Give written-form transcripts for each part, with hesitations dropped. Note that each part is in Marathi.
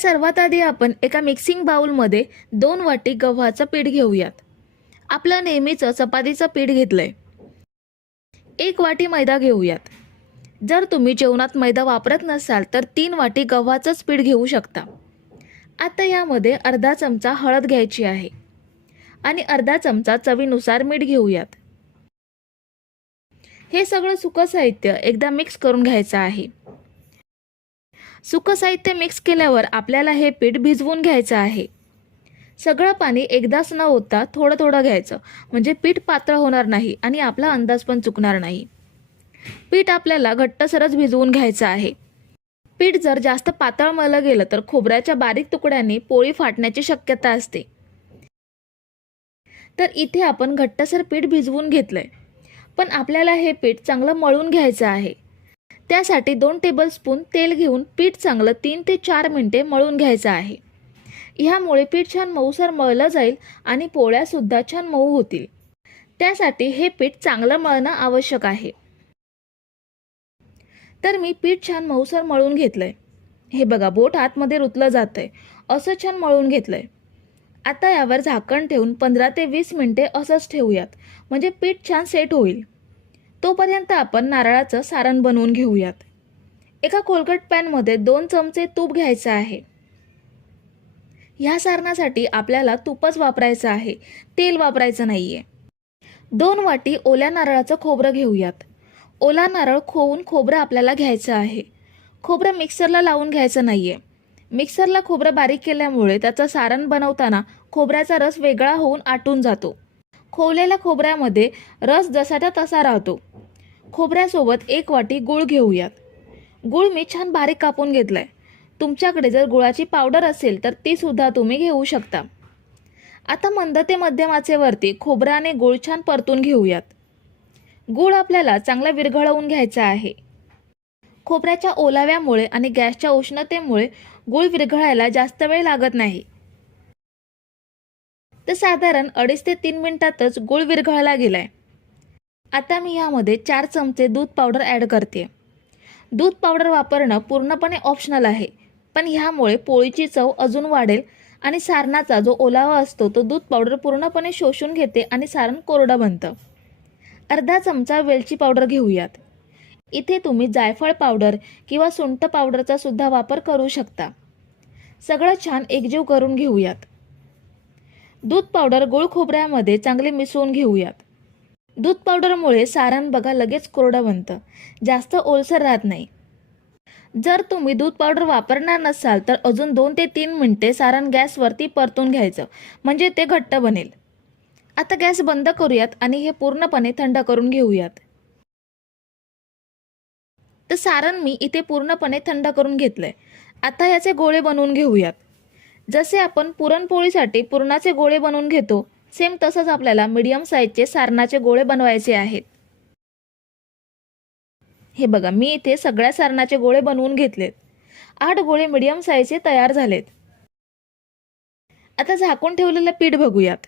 सर्वात आधी आपण एका मिक्सिंग बाउलमध्ये 2 वाटी गव्हाचं पीठ घेऊयात. आपलं नेहमीचं चपातीचं पीठ घेतलंय. 1 वाटी मैदा घेऊयात. जर तुम्ही जेवणात मैदा वापरत नसाल तर 3 वाटी गव्हाचंच पीठ घेऊ शकता. आता यामध्ये अर्धा चमचा हळद घ्यायची आहे आणि अर्धा चमचा चवीनुसार मीठ घेऊयात. हे सगळं सुकं साहित्य एकदा मिक्स करून घ्यायचं आहे. सुकं साहित्य मिक्स केल्यावर आपल्याला हे पीठ भिजवून घ्यायचं आहे. सगळं पाणी एकदाच न होता थोडं थोडं घ्यायचं, म्हणजे पीठ पातळ होणार नाही आणि आपला अंदाज पण चुकणार नाही. पीठ आपल्याला घट्टसरच भिजवून घ्यायचं आहे. पीठ जर जास्त पातळ मळलं गेलं तर खोबऱ्याच्या बारीक तुकड्यांनी पोळी फाटण्याची शक्यता असते. तर इथे आपण घट्टसर पीठ भिजवून घेतलंय, पण आपल्याला हे पीठ चांगलं मळून घ्यायचं आहे. त्यासाठी 2 टेबलस्पून तेल घेऊन पीठ चांगलं 3 ते 4 मिनिटे मळून घ्यायचं आहे. ह्यामुळे पीठ छान मऊसर मळलं जाईल आणि पोळ्यासुद्धा छान मऊ होतील. त्यासाठी हे पीठ चांगलं मळणं आवश्यक आहे. तर मी पीठ छान मऊसर मळून घेतलंय. हे बघा, बोट आतमध्ये रुतलं जातंय असं छान मळून घेतलंय. आता यावर झाकण ठेवून 15 ते 20 मिनिटे असंच ठेवूयात, म्हणजे पीठ छान सेट होईल. तोपर्यंत आपण नारळाचं सारण बनवून घेऊयात. एका कोलगट पॅनमध्ये 2 चमचे तूप घ्यायचं आहे. ह्या सारणासाठी आपल्याला तूपच वापरायचं आहे, तेल वापरायचं नाहीये. 2 वाटी ओल्या नारळाचं खोबरं घेऊयात. ओला नारळ खोवून खोबरं आपल्याला घ्यायचं आहे. खोबरं मिक्सरला लावून घ्यायचं नाहीये. मिक्सरला खोबरं बारीक केल्यामुळे त्याचं सारण बनवताना खोबऱ्याचा रस वेगळा होऊन आटून जातो. खोवलेल्या खोबऱ्यामध्ये रस जसाच्या तसा राहतो. खोबऱ्यासोबत 1 वाटी गूळ घेऊयात. गूळ मी छान बारीक कापून घेतलाय. तुमच्याकडे जर गुळाची पावडर असेल तर ती सुद्धा तुम्ही घेऊ शकता. आता मंद ते मध्यम आचेवरती खोबरं आणि गूळ छान परतून घेऊयात. गूळ आपल्याला चांगला विरघळवून घ्यायचा आहे. खोबऱ्याच्या ओलाव्यामुळे आणि गॅसच्या उष्णतेमुळे गूळ विरघळायला जास्त वेळ लागत नाही. तर साधारण 2.5 ते 3 मिनिटातच गूळ विरघळला गेलाय. आता मी यामध्ये 4 चमचे दूध पावडर ॲड करते. दूध पावडर वापरणं पूर्णपणे ऑप्शनल आहे, पण ह्यामुळे पोळीची चव अजून वाढेल आणि सारणाचा जो ओलावा असतो तो दूध पावडर पूर्णपणे शोषून घेते आणि सारण कोरडं बनतं. अर्धा चमचा वेलची पावडर घेऊयात. इथे तुम्ही जायफळ पावडर किंवा सुंठ पावडरचा सुद्धा वापर करू शकता. सगळं छान एकजीव करून घेऊयात. दूध पावडर गूळ खोबऱ्यामध्ये चांगले मिसळून घेऊयात. दूध पावडरमुळे सारण बघा लगेच कोरडं बनतं, जास्त ओलसर राहत नाही. जर तुम्ही दूध पावडर वापरणार नसाल तर अजून 2 ते 3 मिनिटे सारण गॅसवरती परतून घ्यायचं, म्हणजे ते घट्ट बनेल. आता गॅस बंद करूयात आणि हे पूर्णपणे थंड करून घेऊयात. तर सारण मी इथे पूर्णपणे थंड करून घेतलंय. आता याचे गोळे बनवून घेऊयात. जसे आपण पुरणपोळीसाठी पुरणाचे गोळे बनवून घेतो, सेम तसंच आपल्याला मीडियम साईजचे सारणाचे गोळे बनवायचे आहेत. हे बघा, मी इथे सगळ्या सारणाचे गोळे बनवून घेतलेत. 8 गोळे मीडियम साईजचे तयार झालेत. आता झाकून ठेवलेलं पीठ बघूयात.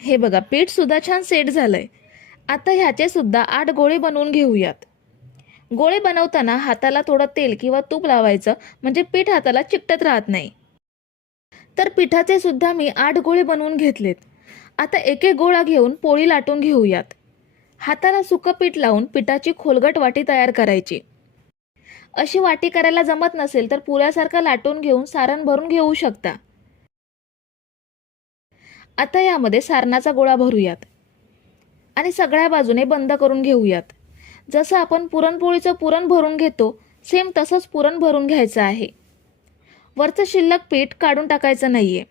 हे बघा, पीठ सुद्धा छान सेट झालंय. आता ह्याचे सुद्धा 8 गोळे बनवून घेऊयात. गोळे बनवताना हाताला थोडं तेल किंवा तूप लावायचं, म्हणजे पीठ हाताला चिकटत राहत नाही. तर पिठाचे सुद्धा मी 8 गोळे बनवून घेतलेत. आता एक एक गोळा घेऊन पोळी लाटून घेऊयात. हाताला सुकं पीठ लावून पिठाची खोलगट वाटी तयार करायची. अशी वाटी करायला जमत नसेल तर पुऱ्यासारखं लाटून घेऊन सारण भरून घेऊ शकता. आता यामध्ये सारणाचा गोळा भरूयात आणि सगळ्या बाजूने बंद करून घेऊयात. जसं आपण पुरणपोळीचं पुरण भरून घेतो, सेम तसंच पुरण भरून घ्यायचं आहे. वरचं शिल्लक पीठ काढून टाकायचं नाहीये.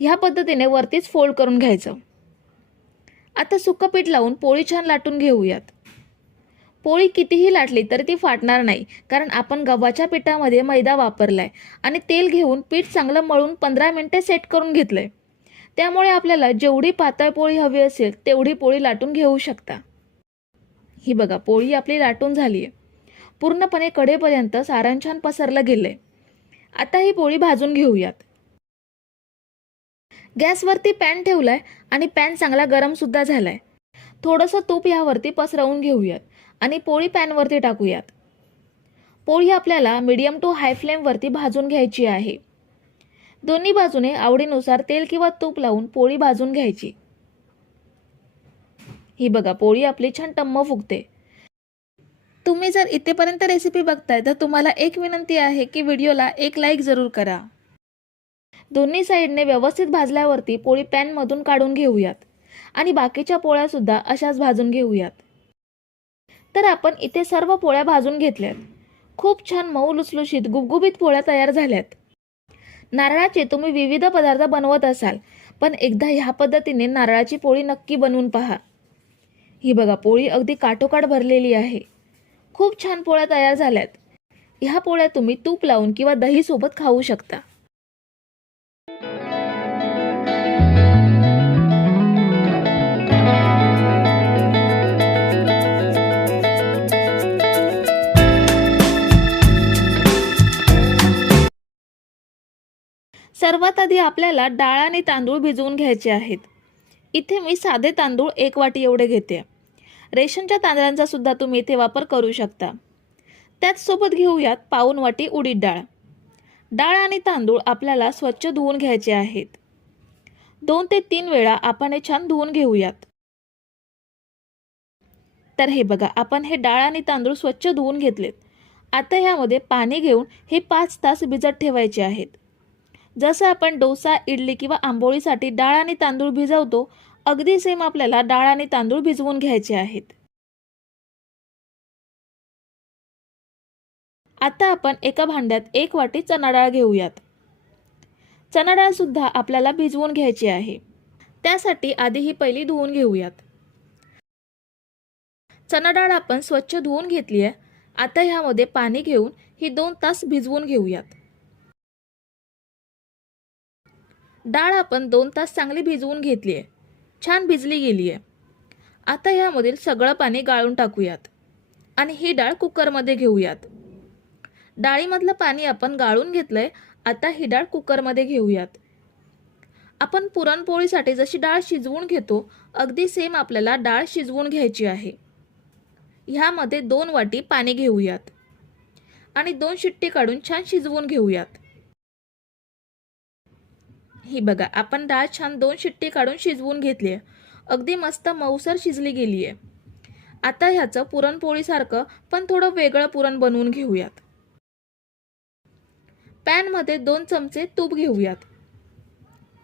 ह्या पद्धतीने वरतीच फोल्ड करून घ्यायचं. आता सुकं पीठ लावून पोळी छान लाटून घेऊयात. पोळी कितीही लाटली तरी ती फाटणार नाही, कारण आपण गव्हाच्या पिठामध्ये मैदा वापरलाय आणि तेल घेऊन पीठ चांगलं मळून 15 मिनिटे सेट करून घेतलंय. त्यामुळे आपल्याला जेवढी पातळ पोळी हवी असेल तेवढी पोळी लाटून घेऊ शकता. ही बघा, पोळी आपली लाटून झाली आहे. पूर्णपणे कडेपर्यंत सारण छान पसरलं गेलंय. आता ही पोळी भाजून घेऊयात. गॅसवरती पॅन ठेवलाय आणि पॅन चांगला गरम सुद्धा झालाय. थोडंसं तूप यावरती पसरवून घेऊयात आणि पोळी पॅनवरती टाकूयात. पोळी आपल्याला मीडियम टू हाय फ्लेमवरती भाजून घ्यायची आहे. दोन्ही बाजूने आवडीनुसार तेल किंवा तूप लावून पोळी भाजून घ्यायची. ही बघा पोळी आपली छान टम्म फुगते. तुम्ही जर इथेपर्यंत रेसिपी बघताय तर तुम्हाला एक विनंती आहे की व्हिडिओला एक लाईक जरूर करा. दोन्ही साईडने व्यवस्थित भाजल्यावरती पोळी पॅनमधून काढून घेऊयात आणि बाकीच्या पोळ्या सुद्धा अशाच भाजून घेऊयात. तर आपण इथे सर्व पोळ्या भाजून घेतल्यात. खूप छान मऊ लुसलुशीत गुबगुबीत पोळ्या तयार झाल्यात. नारळाचे तुम्ही विविध पदार्थ बनवत असाल, पण एकदा ह्या पद्धतीने नारळाची पोळी नक्की बनवून पहा. ही बघा पोळी अगदी काठोकाठ भरलेली आहे. खूप छान पोळ्या तयार झाल्यात. ह्या पोळ्या तुम्ही तूप लावून किंवा दही सोबत खाऊ शकता. सर्वात आधी आपल्याला डाळ आणि तांदूळ भिजवून घ्यायचे आहेत. इथे मी साधे तांदूळ 1 वाटी एवढे घेते. रेशनच्या तांदळांचा सुद्धा तुम्ही इथे वापर करू शकता. त्याच सोबत घेऊयात पाऊण वाटी उडीद डाळ. डाळ आणि तांदूळ आपल्याला स्वच्छ धुवून घ्यायचे आहेत. 2 ते 3 वेळा आपण हे छान धुवून घेऊयात. तर हे बघा आपण हे डाळ आणि तांदूळ स्वच्छ धुवून घेतलेत. आता ह्यामध्ये पाणी घेऊन हे 5 तास भिजत ठेवायचे आहेत. जसं आपण डोसा, इडली किंवा आंबोळीसाठी डाळ आणि तांदूळ भिजवतो, अगदी सेम आपल्याला डाळ आणि तांदूळ भिजवून घ्यायचे आहेत. आता आपण एका भांड्यात 1 वाटी चणा डाळ घेऊयात. चणा डाळ सुद्धा आपल्याला भिजवून घ्यायची आहे. त्यासाठी आधी ही पहिली धुवून घेऊयात. चणा डाळ आपण स्वच्छ धुवून घेतली आहे. आता ह्यामध्ये पाणी घेऊन ही 2 तास भिजवून घेऊयात. डाळ आपण 2 तास चांगली भिजवून घेतली आहे. छान भिजली गेली आहे. आता ह्यामधील सगळं पाणी गाळून टाकूयात आणि ही डाळ कुकरमध्ये घेऊयात. डाळीमधलं पाणी आपण गाळून घेतलंय. आता ही डाळ कुकरमध्ये घेऊयात. आपण पुरणपोळीसाठी जशी डाळ शिजवून घेतो, अगदी सेम आपल्याला डाळ शिजवून घ्यायची आहे. ह्यामध्ये 2 वाटी पाणी घेऊयात आणि 2 शिट्टी काढून छान शिजवून घेऊयात. ही बघा आपण डाळ छान 2 शिट्टी काढून शिजवून घेतली आहे. अगदी मस्त मऊसर शिजली गेली आहे. आता ह्याचं पुरणपोळीसारखं पण थोडं वेगळं पुरण बनवून घेऊयात. पॅनमध्ये 2 चमचे तूप घेऊयात.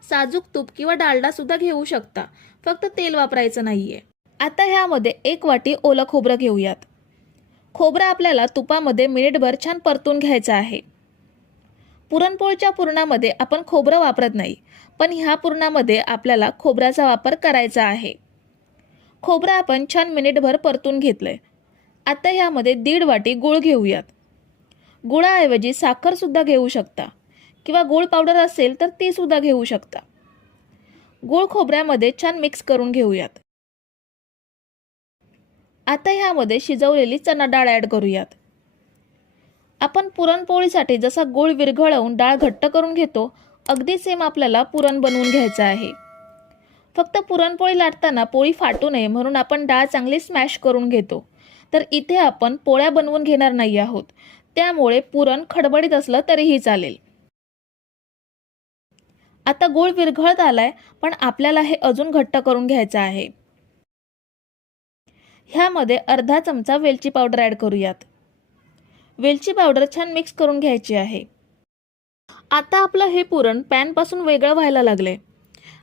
साजूक तूप किंवा डालडा सुद्धा घेऊ शकता, फक्त तेल वापरायचं नाहीये. आता ह्यामध्ये 1 वाटी ओलं खोबरं घेऊयात. खोबरं आपल्याला तुपामध्ये मिनिटभर छान परतून घ्यायचं आहे. पुरणपोळीच्या पुरणामध्ये आपण खोबरं वापरत नाही, पण ह्या पुरणामध्ये आपल्याला खोबऱ्याचा वापर करायचा आहे. खोबरं आपण छान मिनिटभर परतून घेतलंय. आता ह्यामध्ये 1.5 वाटी गूळ घेऊयात. गुळाऐवजी साखर सुद्धा घेऊ शकता किंवा गूळ पावडर असेल तर ती सुद्धा घेऊ शकता. गूळ खोबऱ्यामध्ये छान मिक्स करून घेऊयात. आता ह्यामध्ये शिजवलेली चणा डाळ ॲड करूयात. आपण पुरणपोळीसाठी जसा गूळ विरघळवून डाळ घट्ट करून घेतो, अगदी सेम आपल्याला पुरण बनवून घ्यायचं आहे. फक्त पुरणपोळी लाटताना पोळी फाटू नये म्हणून आपण डाळ चांगली स्मॅश करून घेतो. तर इथे आपण पोळ्या बनवून घेणार नाही आहोत, त्यामुळे पुरण खडबडीत असलं तरीही चालेल. आता गूळ विरघळत आलाय, पण आपल्याला हे अजून घट्ट करून घ्यायचं आहे. ह्यामध्ये अर्धा चमचा वेलची पावडर ॲड करूयात. वेलची पावडर छान मिक्स करून घ्यायची आहे. आता आपलं हे पुरण पॅनपासून वेगळं व्हायला लागलंय.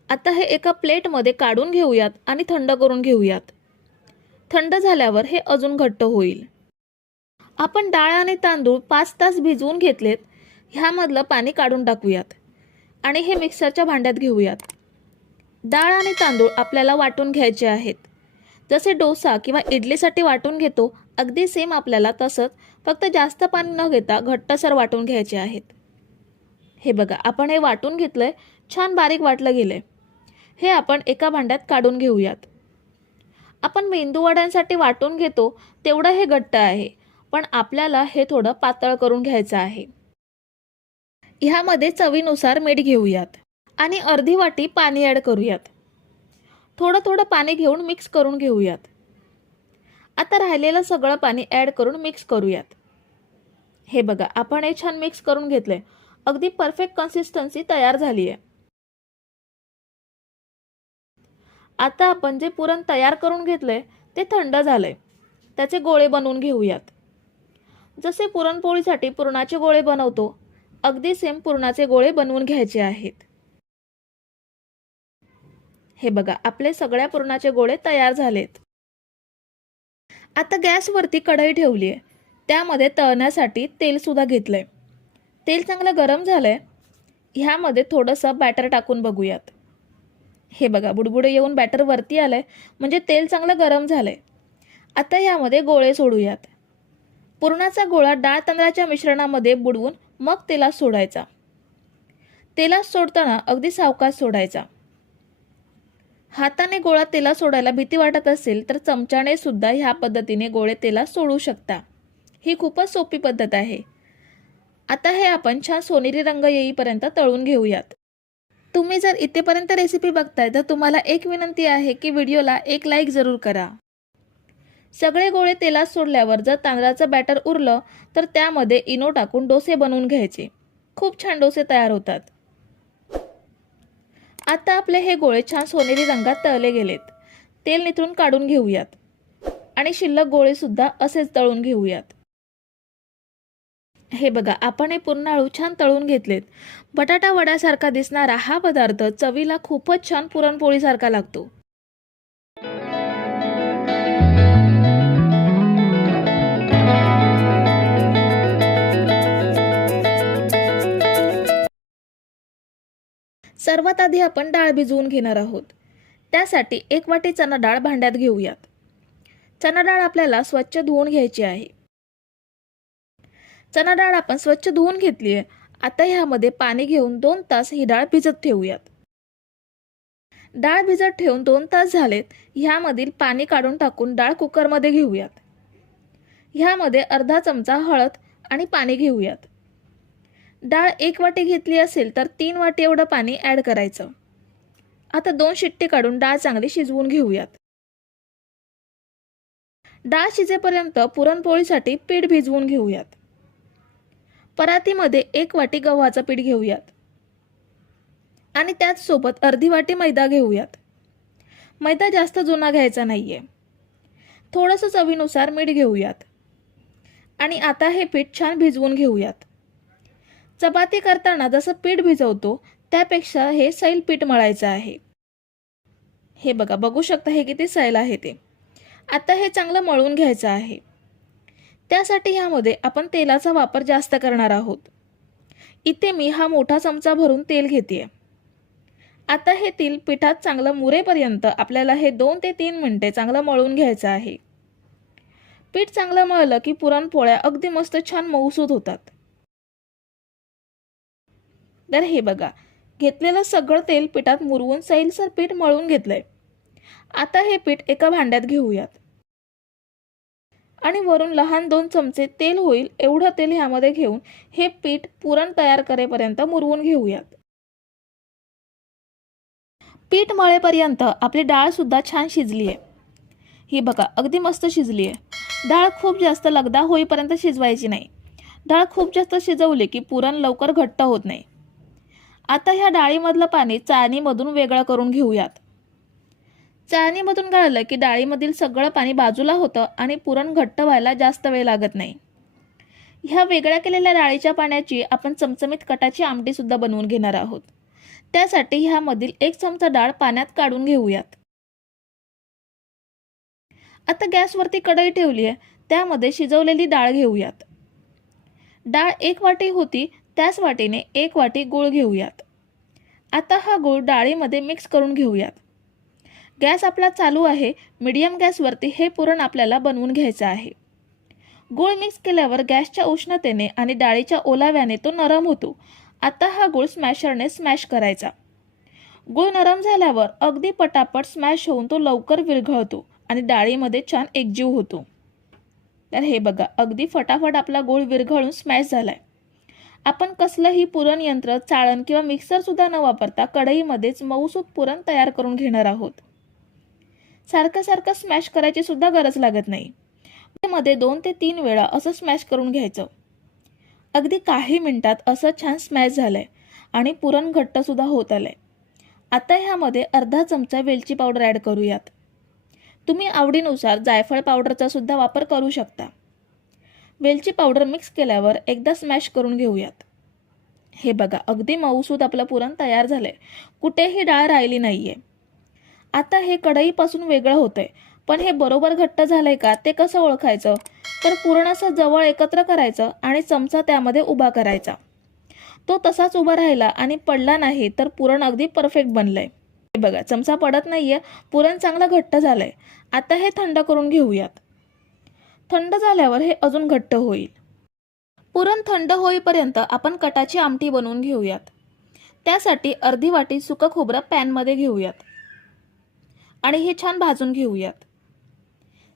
आता हे एका प्लेटमध्ये काढून घेऊयात आणि थंड करून घेऊयात. थंड झाल्यावर हे अजून घट्ट होईल. आपण डाळ आणि तांदूळ 5 तास भिजवून घेतलेत. ह्यामधलं पाणी काढून टाकूयात आणि हे मिक्सरच्या भांड्यात घेऊयात. डाळ आणि तांदूळ आपल्याला वाटून घ्यायचे आहेत. जसे डोसा किंवा इडलीसाठी वाटून घेतो, अगदी सेम आपल्याला तसंच, फक्त जास्त पाणी न घेता घट्टसर वाटून घ्यायचे आहेत. हे बघा आपण हे वाटून घेतलंय. छान बारीक वाटलं गेलंय. हे आपण एका भांड्यात काढून घेऊयात. आपण मेंदू वड्यांसाठी वाटून घेतो तेवढं हे घट्ट आहे, पण आपल्याला हे थोडं पातळ करून घ्यायचं आहे. ह्यामध्ये चवीनुसार मीठ घेऊयात आणि अर्धी वाटी पाणी ॲड करूयात. थोडं थोडं पाणी घेऊन मिक्स करून घेऊयात. आता राहिलेलं सगळं पाणी ॲड करून मिक्स करूयात. हे बघा, आपण हे छान मिक्स करून घेतलंय. अगदी परफेक्ट कन्सिस्टन्सी तयार झाली आहे. आता आपण जे पुरण तयार करून घेतलंय ते थंड झालंय. त्याचे गोळे बनवून घेऊयात. जसे पुरणपोळीसाठी पुरणाचे गोळे बनवतो, अगदी सेम पुरणाचे गोळे बनवून घ्यायचे आहेत. हे बघा, आपले सगळ्या पुरणाचे गोळे तयार झालेत. आता गॅसवरती कढई ठेवली आहे. त्यामध्ये तळण्यासाठी तेल सुद्धा घेतलंय. तेल चांगलं गरम झालंय. ह्यामध्ये थोडंसं बॅटर टाकून बघूयात. हे बघा, बुडबुडे येऊन बॅटर वरती आलंय, म्हणजे तेल चांगलं गरम झालंय. आता ह्यामध्ये गोळे सोडूयात. पुरणाचा गोळा डाळ तांदळाच्या मिश्रणामध्ये बुडवून मग तेलात सोडायचा. तेलात सोडताना अगदी सावकाश सोडायचा. हाताने गोळा तेलात सोडायला भीती वाटत असेल तर चमच्याने सुद्धा ह्या पद्धतीने गोळे तेलात सोडू शकता. ही खूपच सोपी पद्धत आहे. आता हे आपण छान सोनेरी रंग येईपर्यंत तळून घेऊयात. तुम्ही जर इथेपर्यंत रेसिपी बघताय तर तुम्हाला एक विनंती आहे की व्हिडिओला एक लाईक जरूर करा. सगळे गोळे तेलात सोडल्यावर जर तांदळाचं बॅटर उरलं तर त्यामध्ये इनो टाकून डोसे बनवून घ्यायचे. खूप छान डोसे तयार होतात. आता आपले हे गोळे छान सोनेरी रंगात तळले गेलेत. तेल निथळून काढून घेऊयात आणि शिल्लक गोळे सुद्धा असेच तळून घेऊयात. हे बघा, आपण हे पुरणाळू छान तळून घेतलेत. बटाटा वड्यासारखा दिसणारा हा पदार्थ चवीला खूपच छान पुरणपोळीसारखा लागतो. सर्वात आधी आपण डाळ भिजवून घेणार आहोत. त्यासाठी 1 वाटी चणा डाळ भांड्यात घेऊयात. चणा डाळ आपल्याला स्वच्छ धुवून घ्यायची आहे. चणा डाळ आपण स्वच्छ धुवून घेतली आहे. आता ह्यामध्ये पाणी घेऊन 2 तास ही डाळ भिजत ठेवूयात. डाळ भिजत ठेवून 2 तास झालेत. ह्यामधील पाणी काढून टाकून डाळ कुकरमध्ये घेऊयात. ह्यामध्ये अर्धा चमचा हळद आणि पाणी घेऊयात. डाळ 1 वाटी घेतली असेल तर 3 वाटी एवढं पाणी ॲड करायचं. आता 2 शिट्टी काढून डाळ चांगली शिजवून घेऊयात. डाळ शिजेपर्यंत पुरणपोळीसाठी पीठ भिजवून घेऊयात. परातीमध्ये 1 वाटी गव्हाचं पीठ घेऊयात आणि त्याचसोबत अर्धी वाटी मैदा घेऊयात. मैदा जास्त जुना घ्यायचा नाहीये. थोडंसं चवीनुसार मीठ घेऊयात आणि आता हे पीठ छान भिजवून घेऊयात. चपाती करताना जसं पीठ भिजवतो त्यापेक्षा हे सैल पीठ मळायचं आहे. हे बघा, बघू शकता हे किती सैल आहे ते. आता हे चांगलं मळून घ्यायचं आहे. त्यासाठी ह्यामध्ये आपण तेलाचा वापर जास्त करणार आहोत. इथे मी हा मोठा चमचा भरून तेल घेतेय. आता हे तेल पिठात चांगलं मुरेपर्यंत आपल्याला हे 2 ते 3 मिनिटे चांगलं मळून घ्यायचं आहे. पीठ चांगलं मळलं की पुरणपोळ्या अगदी मस्त छान मऊसूत होतात. तर हे बघा, घेतलेलं सगळं तेल पिठात मुरवून सैलसर पीठ मळून घेतलंय. आता हे पीठ एका भांड्यात घेऊयात आणि वरून लहान 2 चमचे तेल होईल एवढं तेल ह्यामध्ये घेऊन हे पीठ पुरण तयार करेपर्यंत मुरवून घेऊयात. पीठ मळेपर्यंत आपली डाळ सुद्धा छान शिजली आहे. ही बघा, अगदी मस्त शिजली आहे. डाळ खूप जास्त लगदा होईपर्यंत शिजवायची नाही. डाळ खूप जास्त शिजवली की पुरण लवकर घट्ट होत नाही. आता ह्या डाळीमधलं पाणी चाळणीमधून वेगळं करून घेऊयात. चाळणीमधून गाळलं की डाळीमधील सगळं पाणी बाजूला होतं आणि पुरण घट्ट व्हायला जास्त वेळ लागत नाही. ह्या वेगळ्या केलेल्या डाळीच्या पाण्याची आपण चमचमीत कटाची आमटी सुद्धा बनवून घेणार आहोत. त्यासाठी ह्यामधील 1 चमचा डाळ पाण्यात काढून घेऊयात. आता गॅसवरती कढई ठेवली आहे. त्यामध्ये शिजवलेली डाळ घेऊयात. डाळ 1 वाटी होती त्याच वाटीने 1 वाटी गूळ घेऊयात. आता हा गूळ डाळीमध्ये मिक्स करून घेऊयात. गॅस आपला चालू आहे. मीडियम गॅसवरती हे पुरण आपल्याला बनवून घ्यायचं आहे. गूळ मिक्स केल्यावर गॅसच्या उष्णतेने आणि डाळीच्या ओलाव्याने तो नरम होतो. आता हा गूळ स्मॅशरने स्मॅश करायचा. गूळ नरम झाल्यावर अगदी पटापट स्मॅश होऊन तो लवकर विरघळतो आणि डाळीमध्ये छान एकजीव होतो. तर हे बघा, अगदी फटाफट आपला गूळ विरघळून स्मॅश झालाय. आपण कसलंही पुरण यंत्र, चाळण किंवा मिक्सर सुद्धा न वापरता कढईमध्येच मऊसूत पुरण तयार करून घेणार आहोत. सारखं सारखं स्मॅश करायची सुद्धा गरज लागत नाही. मध्ये 2 ते 3 वेळा असं स्मॅश करून घ्यायचं. अगदी काही मिनिटात असं छान स्मॅश झालंय आणि पुरण घट्टसुद्धा होत आलंय. आता ह्यामध्ये अर्धा चमचा वेलची पावडर ॲड करूयात. तुम्ही आवडीनुसार जायफळ पावडरचा सुद्धा वापर करू शकता. वेलची पावडर मिक्स केल्यावर एकदा स्मॅश करून घेऊयात. हे बघा, अगदी मऊसूद आपलं पुरण तयार झालंय. कुठेही डाळ राहिली नाहीये. आता हे कढईपासून वेगळं होतंय, पण हे बरोबर घट्ट झालंय का ते कसं ओळखायचं? तर पुरण असं जवळ एकत्र करायचं आणि चमचा त्यामध्ये उभा करायचा. तो तसाच उभा राहिला आणि पडला नाही तर पुरण अगदी परफेक्ट बनलंय. हे बघा, चमचा पडत नाहीये, पुरण चांगलं घट्ट झालंय. आता हे थंड करून घेऊयात. थंड झाल्यावर हे अजून घट्ट होईल. पुरण थंड होईपर्यंत आपण कटाची आमटी बनवून घेऊयात. त्यासाठी अर्धी वाटी सुकं खोबरं पॅनमध्ये घेऊयात आणि हे छान भाजून घेऊयात.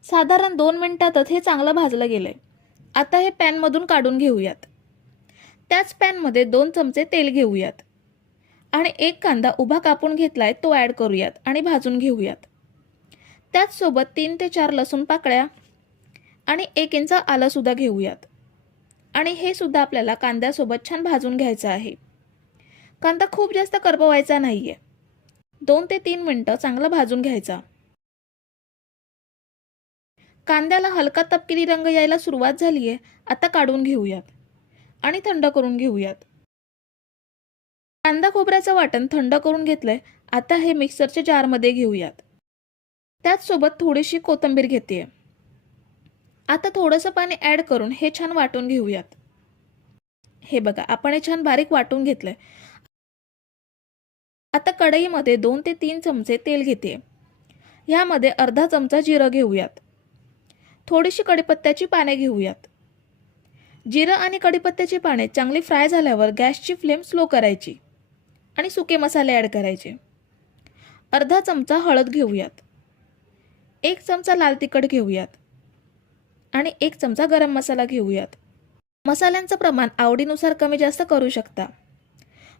साधारण 2 मिनिटातच हे चांगलं भाजलं गेलंय. आता हे पॅनमधून काढून घेऊयात. त्याच पॅनमध्ये 2 चमचे तेल घेऊयात आणि एक कांदा उभा कापून घेतलाय तो ॲड करूयात आणि भाजून घेऊयात. त्याचसोबत 3 ते 4 लसूण पाकळ्या आणि 1 इंच आलं सुद्धा घेऊयात आणि हे सुद्धा आपल्याला कांद्यासोबत छान भाजून घ्यायचं आहे. कांदा खूप जास्त करपवायचा नाहीये. 2 ते 3 मिनिटं चांगलं भाजून घ्यायचा. कांद्याला हलका तपकिरी रंग यायला सुरुवात झालीये. आता काढून घेऊयात आणि थंड करून घेऊयात. कांदा खोबऱ्याचं वाटण थंड करून घेतलंय. आता हे मिक्सरच्या जारमध्ये घेऊयात. त्याचसोबत थोडीशी कोथिंबीर घेतेय. आता थोडंसं पाणी ॲड करून हे छान वाटून घेऊयात. हे बघा, आपण हे छान बारीक वाटून घेतलंय. आता कढईमध्ये 2 ते 3 चमचे तेल घेते. ह्यामध्ये अर्धा चमचा जिरं घेऊयात. थोडीशी कढीपत्त्याची पाने घेऊयात. जिरं आणि कढीपत्त्याची पाने चांगली फ्राय झाल्यावर गॅसची फ्लेम स्लो करायची आणि सुके मसाले ॲड करायचे. अर्धा चमचा हळद घेऊयात. 1 चमचा लाल तिखट घेऊयात आणि 1 चमचा गरम मसाला घेऊयात. मसाल्यांचं प्रमाण आवडीनुसार कमी जास्त करू शकता.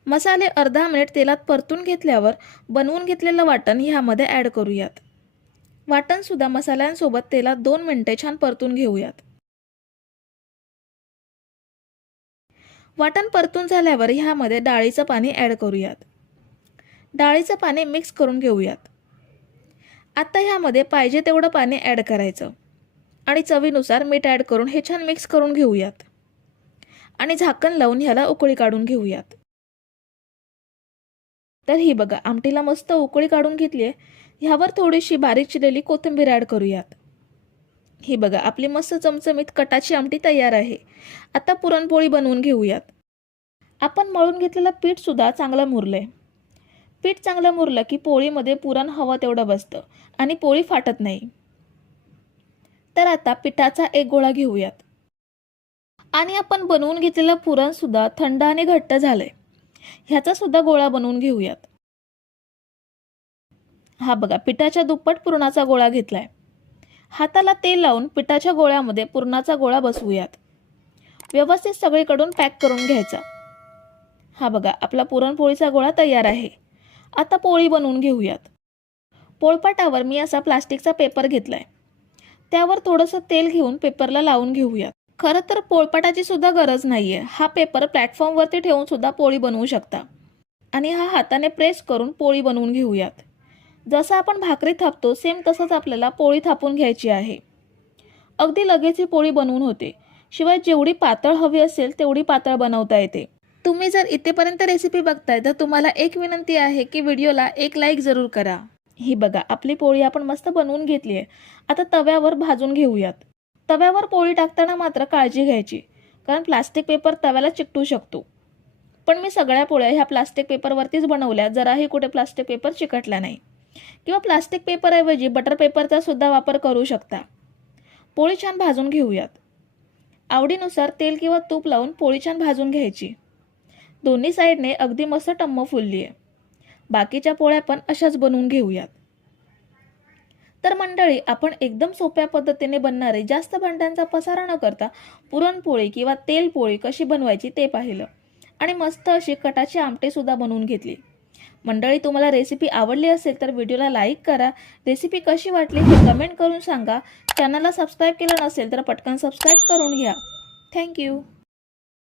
मसाले अर्धा मिनिट तेलात परतून घेतल्यावर बनवून घेतलेलं वाटण ह्यामध्ये ॲड करूयात. वाटणसुद्धा मसाल्यांसोबत तेलात 2 मिनिटे छान परतून घेऊयात. वाटण परतून झाल्यावर ह्यामध्ये डाळीचं पाणी ॲड करूयात. डाळीचं पाणी मिक्स करून घेऊयात. आता ह्यामध्ये पाहिजे तेवढं पाणी ॲड करायचं आणि चवीनुसार मीठ ॲड करून हे छान मिक्स करून घेऊयात आणि झाकण लावून ह्याला उकळी काढून घेऊयात. तर ही बघा, आमटीला मस्त उकळी काढून घेतली आहे. ह्यावर थोडीशी बारीक चिरलेली कोथिंबीर ॲड करूयात. ही बघा, आपली मस्त चमचमीत कटाची आमटी तयार आहे. आता पुरणपोळी बनवून घेऊयात. आपण मळून घेतलेलं पीठ सुद्धा चांगलं मुरलंय. पीठ चांगलं मुरलं की पोळीमध्ये पुरण हवं तेवढं बसतं आणि पोळी फाटत नाही. तर आता पिठाचा एक गोळा घेऊयात आणि आपण बनवून घेतलेलं पुरण सुद्धा थंड आणि घट्ट झालंय. ह्याचा सुद्धा गोळा बनवून घेऊयात. हा बघा, पिठाच्या दुप्पट पुरणाचा गोळा घेतलाय. हाताला तेल लावून पिठाच्या गोळ्यामध्ये पुरणाचा गोळा बसवूयात. व्यवस्थित सगळीकडून पॅक करून घ्यायचा. हा बघा, आपला पुरणपोळीचा गोळा तयार आहे. आता पोळी बनवून घेऊयात. पोळपाटावर मी असा प्लास्टिकचा पेपर घेतलाय. त्यावर थोडंसं तेल घेऊन पेपरला लावून घेऊयात. खरं तर पोळपाटाची सुद्धा गरज नाहीये. हा पेपर प्लॅटफॉर्मवरती ठेवून सुद्धा पोळी बनवू शकता आणि हा हाताने प्रेस करून पोळी बनवून घेऊयात. जसं आपण भाकरी थापतो सेम तसंच आपल्याला पोळी थापून घ्यायची आहे. अगदी लगेच ही पोळी बनवून होते. शिवाय जेवढी पातळ हवी असेल तेवढी पातळ बनवता येते. तुम्ही जर इथेपर्यंत रेसिपी बघताय तर तुम्हाला एक विनंती आहे की व्हिडिओला एक लाईक जरूर करा. ही बघा, आपली पोळी आपण मस्त बनवून घेतली आहे. आता तव्यावर भाजून घेऊयात. तव्यावर पोळी टाकताना मात्र काळजी घ्यायची, कारण प्लास्टिक पेपर तव्याला चिकटू शकतो. पण मी सगळ्या पोळ्या ह्या प्लास्टिक पेपरवरतीच बनवल्या. जराही कुठे प्लास्टिक पेपर चिकटला नाही. किंवा प्लास्टिक पेपरऐवजी बटर पेपरचा सुद्धा वापर करू शकता. पोळी छान भाजून घेऊयात. आवडीनुसार तेल किंवा तूप लावून पोळी छान भाजून घ्यायची. दोन्ही साईडने अगदी मस्त टम्म फुलली आहे. बाकीच्या पोळ्या पण अशाच बनवून घेऊयात. तर मंडळी, आपण एकदम सोप्या पद्धतीने बनणारे, जास्त भांड्यांचा पसारा न करता पुरणपोळी किंवा तेलपोळी कशी बनवायची ते पाहिलं आणि मस्त अशी कटाची आमटी सुद्धा बनवून घेतली. मंडळी, तुम्हाला रेसिपी आवडली असेल तर व्हिडिओला लाईक करा. रेसिपी कशी वाटली हे कमेंट करून सांगा. चॅनलला सबस्क्राईब केलं नसेल तर पटकन सबस्क्राईब करून घ्या. थँक्यू.